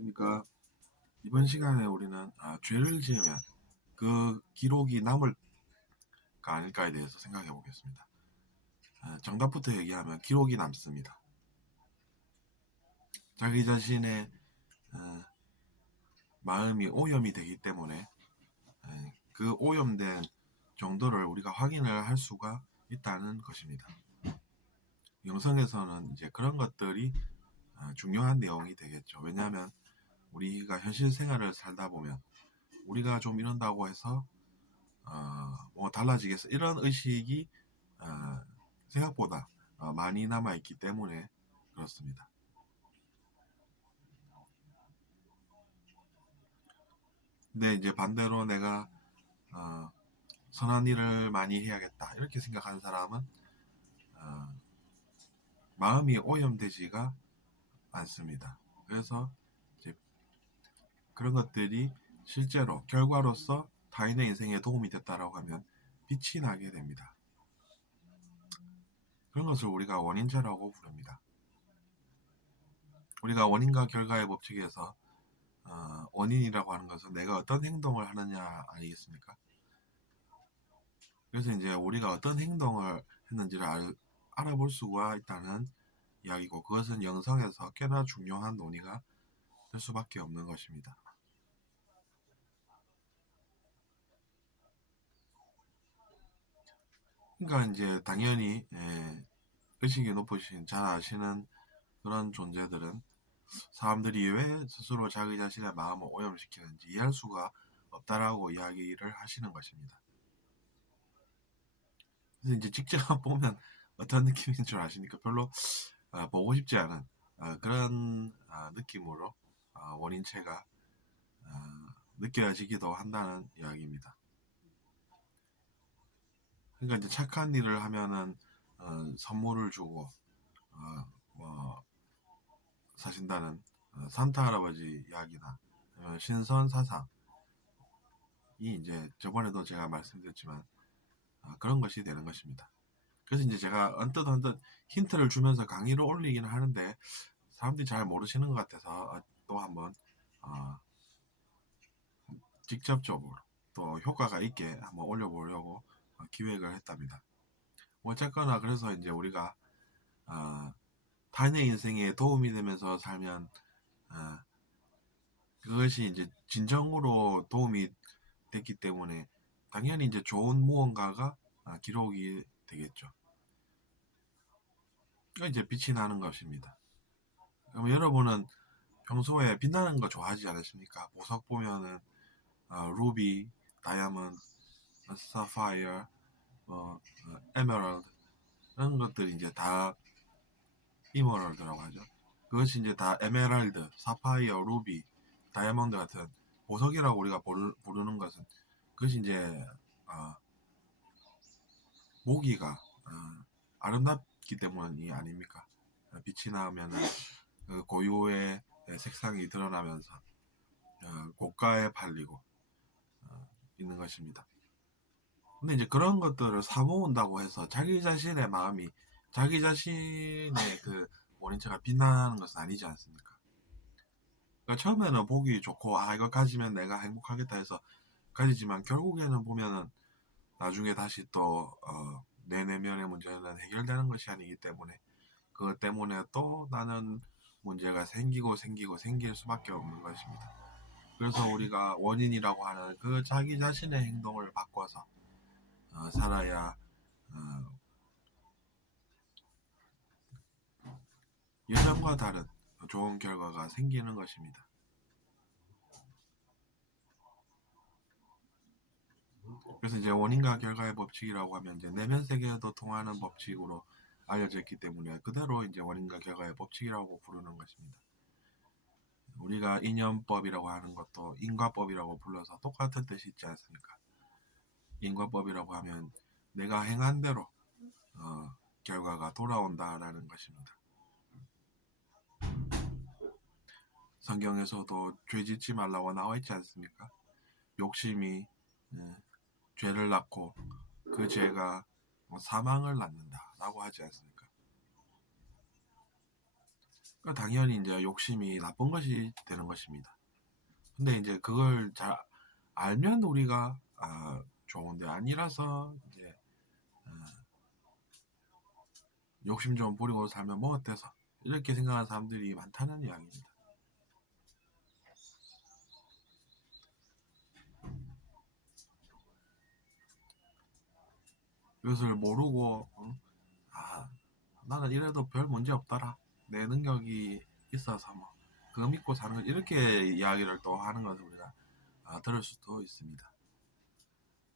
안녕하십니까. 이번 시간에 우리는 죄를 지으면 그 기록이 남을까 아닐까에 대해서 생각해 보겠습니다. 정답부터 얘기하면 기록이 남습니다. 자기 자신의 어, 마음이 오염이 되기 때문에 그 오염된 정도를 우리가 확인을 할 수가 있다는 것입니다. 영성에서는 이제 그런 것들이 중요한 내용이 되겠죠. 왜냐하면 우리가 현실 생활을 살다 보면 우리가 좀 이런다고 해서 뭐 달라지겠어 이런 의식이 어, 생각보다 많이 남아 있기 때문에 그렇습니다. 근데 이제 반대로 내가 어, 선한 일을 많이 해야겠다 이렇게 생각하는 사람은 어, 마음이 오염되지가 않습니다. 그래서 이제 그런 것들이 실제로 결과로서 타인의 인생에 도움이 됐다라고 하면 빛이 나게 됩니다. 그런 것을 우리가 원인제라고 부릅니다. 우리가 원인과 결과의 법칙에서 원인이라고 하는 것은 내가 어떤 행동을 하느냐 아니겠습니까? 그래서 이제 우리가 어떤 행동을 했는지를 알아볼 수가 있다는 이야기고, 그것은 영성에서 꽤나 중요한 논의가 될 수밖에 없는 것입니다. 그러니까 이제 당연히 의식이 높으신 잘 아시는 그런 존재들은 사람들이 왜 스스로 자기 자신의 마음을 오염시키는지 이해할 수가 없다라고 이야기를 하시는 것입니다. 그래서 이제 직접 보면 어떤 느낌인 줄 아십니까? 별로 보고 싶지 않은 그런 느낌으로 원인체가 느껴지기도 한다는 이야기입니다. 그러니까 이제 착한 일을 하면은 선물을 주고 뭐 사신다는 산타 할아버지 이야기나 신선 사상이 이제 저번에도 제가 말씀드렸지만 그런 것이 되는 것입니다. 그래서 이제 제가 언뜻 힌트를 주면서 강의를 올리기는 하는데 사람들이 잘 모르시는 것 같아서 또 한번 어, 직접적으로 또 효과가 있게 한번 올려보려고 기획을 했답니다. 어쨌거나 그래서 이제 우리가 어, 타인의 인생에 도움이 되면서 살면 어, 그것이 이제 진정으로 도움이 됐기 때문에 당연히 이제 좋은 무언가가 기록이 되겠죠. 이제 빛이 나는 것입니다. 그럼 여러분은 평소에 빛나는 거 좋아하지 않으십니까? 보석 보면은 루비, 다이아몬드, 사파이어, 에메랄드 이런 것들이 이제 다 이머럴드라고 하죠. 그것이 이제 다 에메랄드, 사파이어, 루비, 다이아몬드 같은 보석이라고 우리가 부르는 것은 그것이 이제 어, 모기가 아름답기 때문이 아닙니까? 빛이 나면은 그 고유의 색상이 드러나면서 고가에 팔리고 있는 것입니다. 근데 이제 그런 것들을 사모은다고 해서 자기 자신의 마음이 자기 자신의 그 원인체가 빛나는 것은 아니지 않습니까? 그러니까 처음에는 보기 좋고 이거 가지면 내가 행복하겠다 해서 가지지만 결국에는 보면은 나중에 다시 또 내 내면의 문제는 해결되는 것이 아니기 때문에 그것 때문에 또 나는 문제가 생길 수밖에 없는 것입니다. 그래서 우리가 원인이라고 하는 그 자기 자신의 행동을 바꿔서 살아야 어, 예전과 다른 좋은 결과가 생기는 것입니다. 그래서 이제 원인과 결과의 법칙이라고 하면 이제 내면 세계에도 통하는 법칙으로 알려져 있기 때문에 그대로 이제 원인과 결과의 법칙이라고 부르는 것입니다. 우리가 인연법이라고 하는 것도 인과법이라고 불러서 똑같은 뜻이 있지 않습니까? 인과법이라고 하면 내가 행한 대로 결과가 돌아온다라는 것입니다. 성경에서도 죄 짓지 말라고 나와 있지 않습니까? 욕심이 예, 죄를 낳고 그 죄가 사망을 낳는다라고 하지 않습니까? 그러니까 당연히 이제 욕심이 나쁜 것이 되는 것입니다. 근데 이제 그걸 잘 알면 우리가 좋은데 아니라서 이제 어, 욕심 좀 부리고 살면 뭐 어때서 이렇게 생각하는 사람들이 많다는 이야기입니다. 이것을 모르고 아 나는 이래도 별 문제 없더라. 내 능력이 있어서 뭐 그거 믿고 사는 것 이렇게 이야기를 또 하는 것을 우리가 들을 수도 있습니다.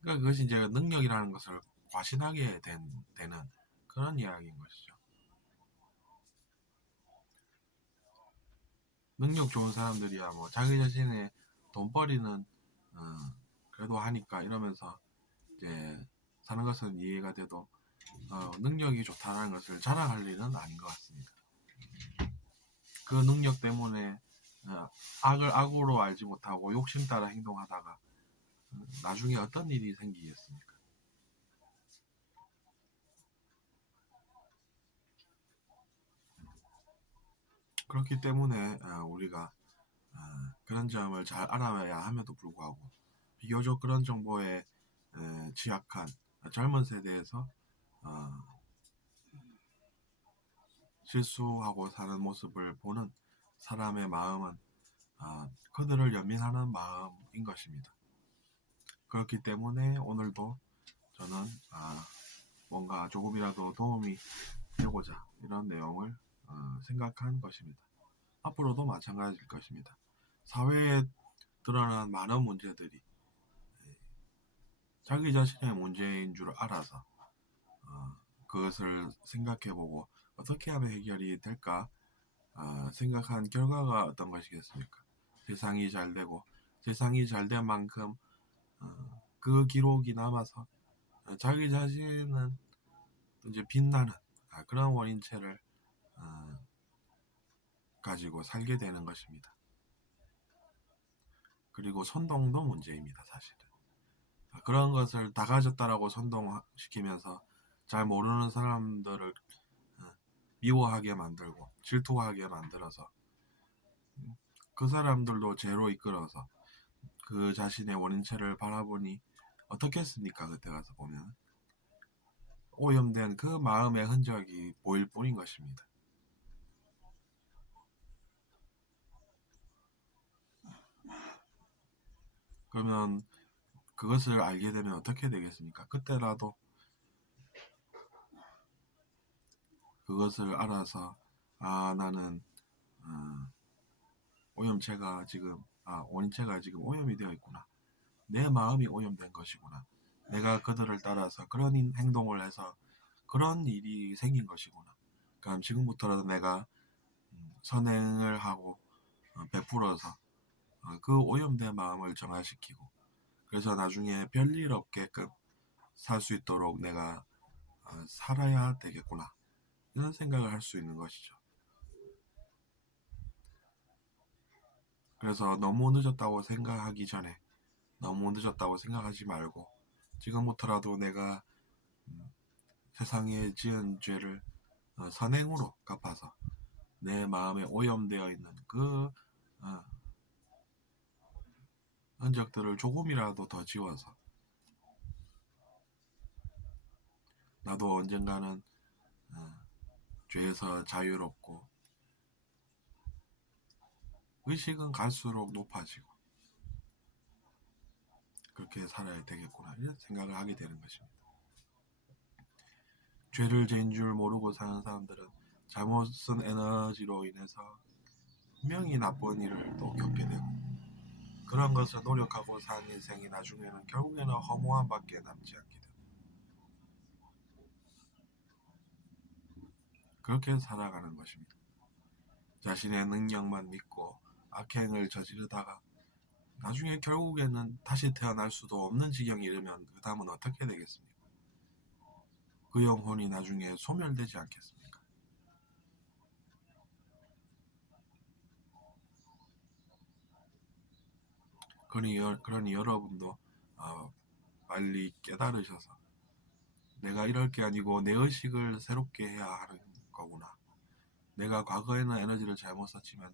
그러니까 그것이 이제 능력이라는 것을 과신하게 되는 그런 이야기인 것이죠. 능력 좋은 사람들이야 뭐 자기 자신의 돈벌이는 그래도 하니까 이러면서 이제 사는 것은 이해가 돼도 능력이 좋다는 것을 자랑할 일은 아닌 것 같습니다. 그 능력 때문에 악을 악으로 알지 못하고 욕심 따라 행동하다가 나중에 어떤 일이 생기겠습니까? 그렇기 때문에 우리가 그런 점을 잘 알아야 함에도 불구하고 비교적 그런 정보에 취약한 젊은 세대에서 어, 실수하고 사는 모습을 보는 사람의 마음은 그들을 연민하는 마음인 것입니다. 그렇기 때문에 오늘도 저는 뭔가 조금이라도 도움이 되고자 이런 내용을 생각한 것입니다. 앞으로도 마찬가지일 것입니다. 사회에 드러난 많은 문제들이 자기 자신의 문제인 줄 알아서 그것을 생각해보고 어떻게 하면 해결이 될까 생각한 결과가 어떤 것이겠습니까? 세상이 잘 되고 세상이 잘 된 만큼 그 기록이 남아서 자기 자신은 이제 빛나는 그런 원인체를 어, 가지고 살게 되는 것입니다. 그리고 선동도 문제입니다, 사실은. 그런 것을 다 가졌다라고 선동시키면서 잘 모르는 사람들을 미워하게 만들고 질투하게 만들어서 그 사람들도 죄로 이끌어서 그 자신의 원인체를 바라보니 어떻겠습니까? 그때 가서 보면 오염된 그 마음의 흔적이 보일 뿐인 것입니다. 그러면 그것을 알게 되면 어떻게 되겠습니까? 그때라도 그것을 알아서 나는 오염체가 지금 원인체가 지금 오염이 되어 있구나. 내 마음이 오염된 것이구나. 내가 그들을 따라서 그런 행동을 해서 그런 일이 생긴 것이구나. 그럼 지금부터라도 내가 선행을 하고 베풀어서 그 오염된 마음을 정화시키고 그래서 나중에 별일 없게끔 살 수 있도록 내가 살아야 되겠구나. 이런 생각을 할 수 있는 것이죠. 그래서 너무 늦었다고 생각하기 전에 너무 늦었다고 생각하지 말고 지금부터라도 내가 세상에 지은 죄를 선행으로 갚아서 내 마음에 오염되어 있는 그 흔적들을 조금이라도 더 지워서 나도 언젠가는 죄에서 자유롭고 의식은 갈수록 높아지고 그렇게 살아야 되겠구나 이런 생각을 하게 되는 것입니다. 죄를 지은 줄 모르고 사는 사람들은 잘못 쓴 에너지로 인해서 분명히 나쁜 일을 또 겪게 되고 그런 것을 노력하고 사는 인생이 나중에는 결국에는 허무함밖에 남지 않게 됩니다. 그렇게 살아가는 것입니다. 자신의 능력만 믿고 악행을 저지르다가 나중에 결국에는 다시 태어날 수도 없는 지경에 이르면 그 다음은 어떻게 되겠습니까? 그 영혼이 나중에 소멸되지 않겠습니까? 그러니 여러분도 빨리 깨달으셔서 내가 이럴 게 아니고 내 의식을 새롭게 해야 하는 거구나. 내가 과거에는 에너지를 잘못 썼지만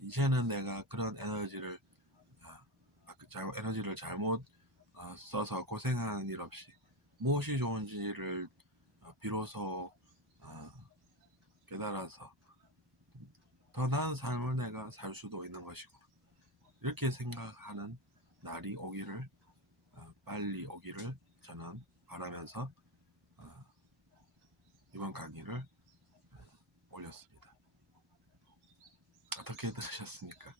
이제는 내가 그런 에너지를 잘못 써서 고생하는 일 없이 무엇이 좋은지를 비로소 깨달아서 더 나은 삶을 내가 살 수도 있는 것이고, 이렇게 생각하는 날이 빨리 오기를 저는 바라면서 이번 강의를 올렸습니다. 어떻게 들으셨습니까?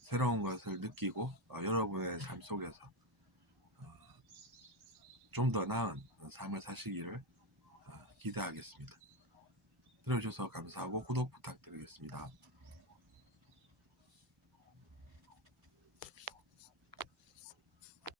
새로운 것을 느끼고 여러분의 삶 속에서 좀 더 나은 삶을 사시기를 기대하겠습니다. 들어주셔서 감사하고 구독 부탁드리겠습니다.